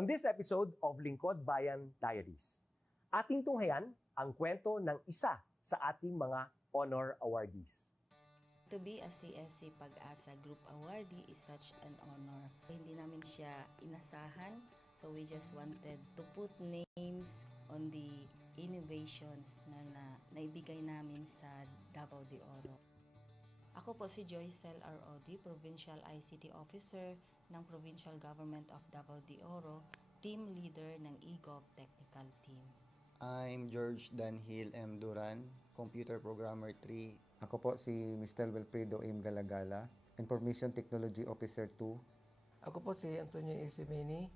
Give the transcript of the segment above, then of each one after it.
On this episode of Lingkod Bayan Diaries, ating tunghayan ang kwento ng isa sa ating mga honor awardees. To be a CSC Pag-asa Group Awardee is such an honor. Hindi namin siya inasahan, so we just wanted to put names on the innovations na naibigay namin sa Davao de Oro. Ako po si Joycel ROD, Provincial ICT Officer ng Provincial Government of Davao de Oro, Team Leader ng eGov Technical Team. I'm George Danhil M. Duran, Computer Programmer 3. Ako po si Mr. Wilfredo M. Galagala, Information Technology Officer 2. Ako po si Antonio Isimini,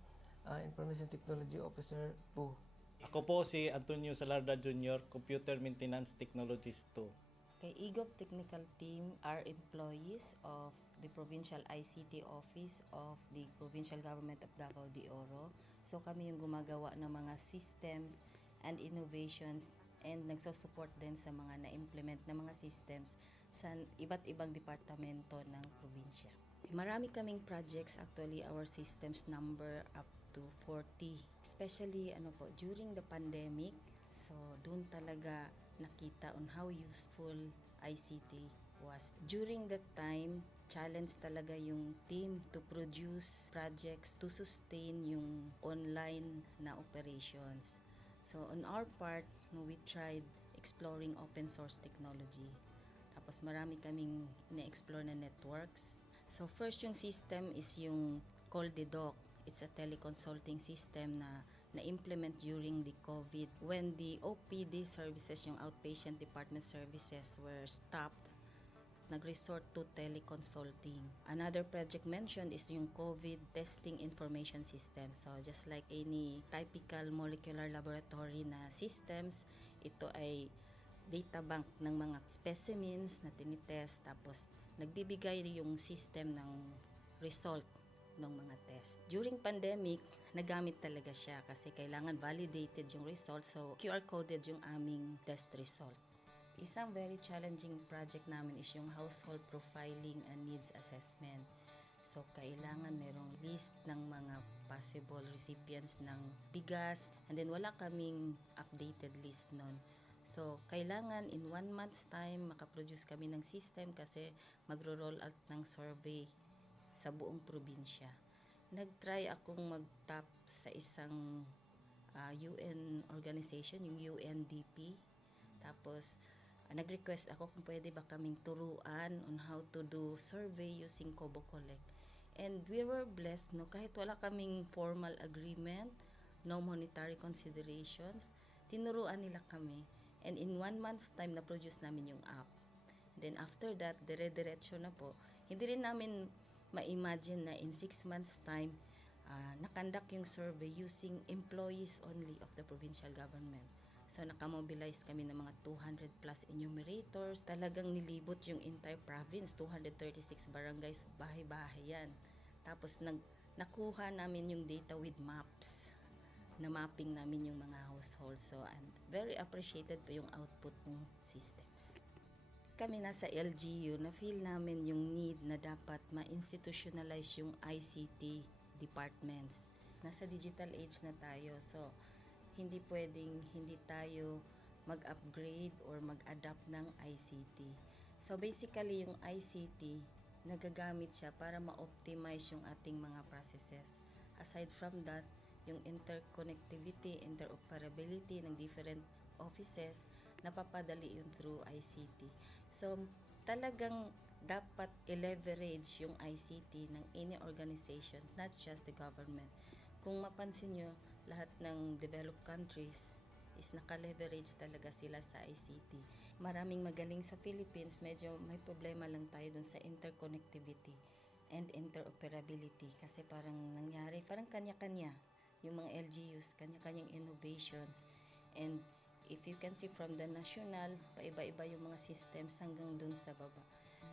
Information Technology Officer 2. Ako po si Antonio Salarda Jr., Computer Maintenance Technologist 2. Kay eGov Technical Team are employees of the Provincial ICT Office of the Provincial Government of Davao de Oro. So kami yung gumagawa ng mga systems and innovations and nagsusupport din sa mga na-implement na mga systems sa iba't ibang departamento ng probinsya. Marami kaming projects, actually our systems number up to 40. Especially during the pandemic, so doon talaga nakita on how useful ICT was. During that time, challenge talaga yung team to produce projects to sustain yung online na operations. So on our part, we tried exploring open source technology. Tapos marami kaming ina-explore na networks. So first yung system is yung Call-the-Doc. It's a teleconsulting system na na-implement during the COVID. When the OPD services, yung outpatient department services were stopped, nag-resort to teleconsulting. Another project mentioned is yung COVID testing information system. So just like any typical molecular laboratory na systems, ito ay data bank ng mga specimens na tinitest, tapos nagbibigay yung system ng result ng mga test. During pandemic, nagamit talaga siya kasi kailangan validated yung result, so QR coded yung aming test result. Isang very challenging project namin is yung household profiling and needs assessment. So kailangan merong list ng mga possible recipients ng bigas, and then wala kaming updated list nun. So kailangan in 1 month's time makaproduce kami ng system kasi magro-roll out ng survey sa buong probinsya. Nag-try akong mag-tap sa isang UN organization, yung UNDP. Tapos, nag-request ako kung pwede ba kaming turuan on how to do survey using Kobo Collect. And we were blessed, kahit wala kaming formal agreement, no monetary considerations, tinuruan nila kami. And in 1 month's time, na-produce namin yung app. And then after that, dire-diretso na po. Hindi rin namin ma-imagine na in 6 months' time, nakandak yung survey using employees only of the provincial government. So nakamobilize kami ng mga 200 plus enumerators. Talagang nilibot yung entire province, 236 barangays, bahay-bahay yan. Tapos nakuha namin yung data with maps, na mapping namin yung mga households. So and very appreciated po yung output ng systems. Kami nasa LGU, na-feel namin yung need na dapat ma-institutionalize yung ICT departments. Nasa digital age na tayo, so hindi pwedeng hindi tayo mag-upgrade or mag-adapt ng ICT. So basically yung ICT, nagagamit siya para ma-optimize yung ating mga processes. Aside from that, yung interconnectivity, interoperability ng different offices, napapadali yun through ICT. So, talagang dapat i-leverage yung ICT ng any organization, not just the government. Kung mapansin nyo, lahat ng developed countries is naka-leverage talaga sila sa ICT. Maraming magaling sa Philippines, medyo may problema lang tayo dun sa interconnectivity and interoperability kasi parang nangyari, parang kanya-kanya yung mga LGUs, kanya-kanyang innovations. And if you can see from the national, paiba-iba yung mga systems hanggang dun sa baba.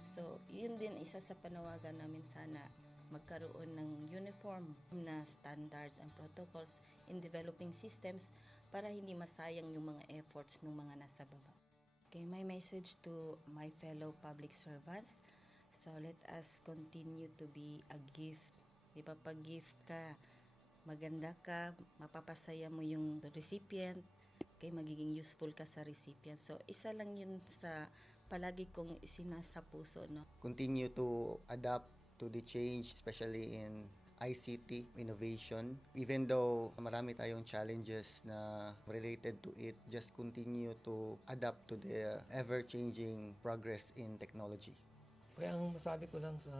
So, yun din isa sa panawagan namin, sana magkaroon ng uniform na standards and protocols in developing systems para hindi masayang yung mga efforts ng mga nasa baba. Okay, my message to my fellow public servants, so let us continue to be a gift. Di ba, pag gift ka, maganda ka, mapapasaya mo yung recipient, kay magiging useful ka sa recipient. So, isa lang yun sa palagi kong isinasa puso, no? Continue to adapt to the change, especially in ICT innovation. Even though marami tayong challenges na related to it, just continue to adapt to the ever-changing progress in technology. Kaya ang masabi ko lang sa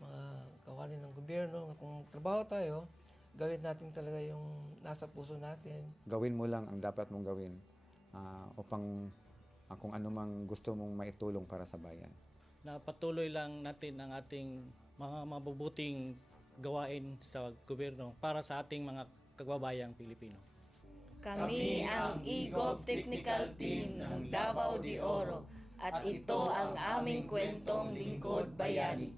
mga kawani ng gobyerno, kung trabaho tayo, gawin natin talaga yung nasa puso natin. Gawin mo lang ang dapat mong gawin upang kung ano mang gusto mong maitulong para sa bayan. Na patuloy lang natin ang ating mga mabubuting gawain sa gobyerno para sa ating mga kababayang Pilipino. Kami ang EGOV Technical Team ng Davao de Oro at ito ang aming kwentong lingkod bayani.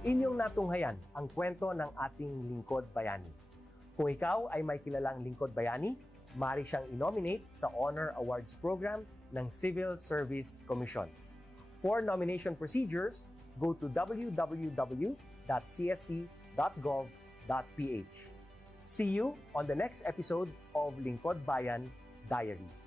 Inyong natunghayan ang kwento ng ating lingkod bayani. Kung ikaw ay may kilalang lingkod bayani, maaari siyang i-nominate sa Honor Awards Program ng Civil Service Commission. For nomination procedures, go to www.csc.gov.ph. See you on the next episode of Lingkod Bayan Diaries.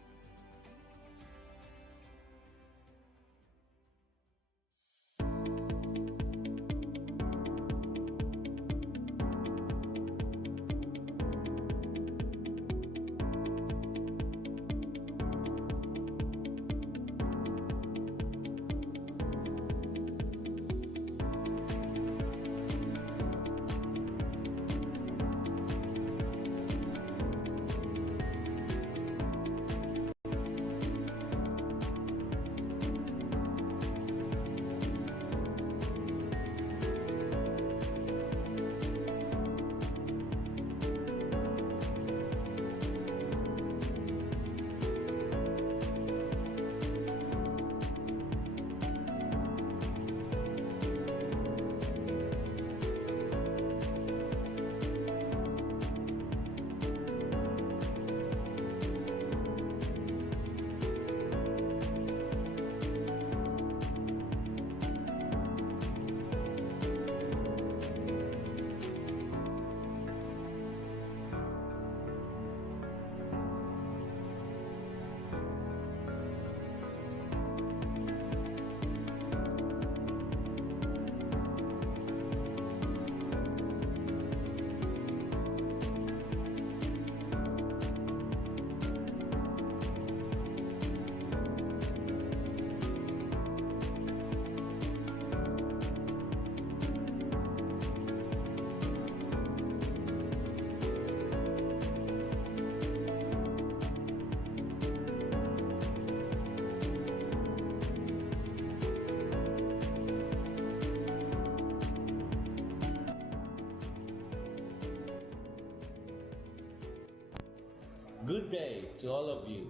Good day to all of you.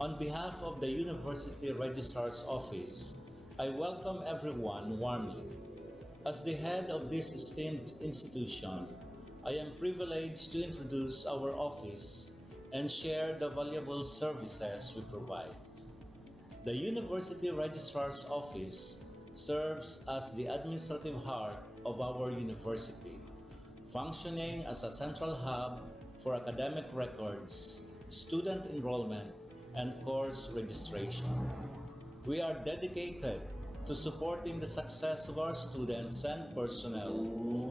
On behalf of the University Registrar's Office, I welcome everyone warmly. As the head of this esteemed institution, I am privileged to introduce our office and share the valuable services we provide. The University Registrar's Office serves as the administrative heart of our university, functioning as a central hub for academic records, student enrollment, and course registration. We are dedicated to supporting the success of our students and personnel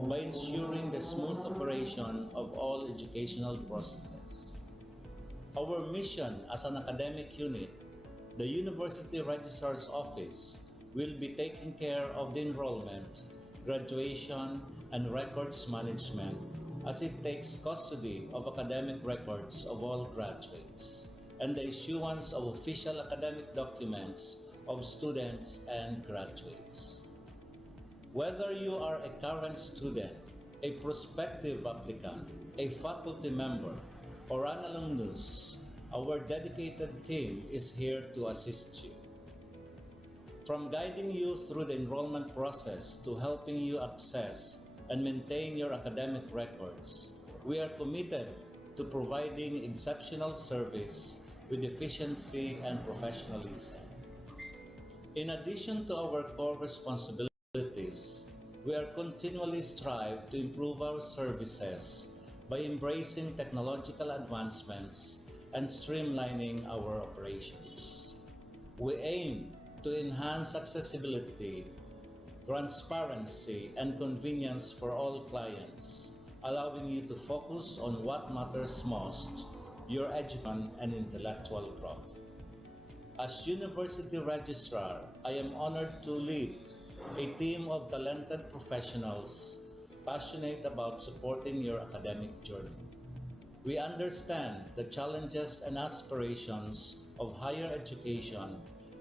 by ensuring the smooth operation of all educational processes. Our mission as an academic unit, the University Registrar's Office, will be taking care of the enrollment, graduation, and records management as it takes custody of academic records of all graduates and the issuance of official academic documents of students and graduates. Whether you are a current student, a prospective applicant, a faculty member, or an alumnus, our dedicated team is here to assist you. From guiding you through the enrollment process to helping you access and maintain your academic records, we are committed to providing exceptional service with efficiency and professionalism. In addition to our core responsibilities, we are continually strive to improve our services by embracing technological advancements and streamlining our operations. We aim to enhance accessibility, transparency, and convenience for all clients, allowing you to focus on what matters most, your education and intellectual growth. As University Registrar, I am honored to lead a team of talented professionals passionate about supporting your academic journey. We understand the challenges and aspirations of higher education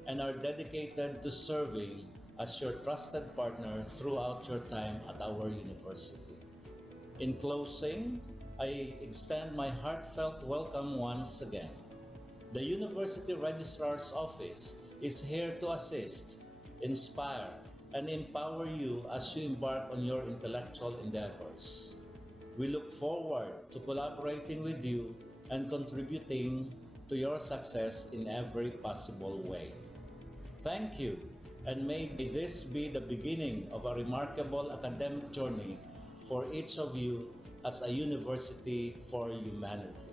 and are dedicated to serving as your trusted partner throughout your time at our university. In closing, I extend my heartfelt welcome once again. The University Registrar's Office is here to assist, inspire, and empower you as you embark on your intellectual endeavors. We look forward to collaborating with you and contributing to your success in every possible way. Thank you, and may this be the beginning of a remarkable academic journey for each of you as a university for humanity.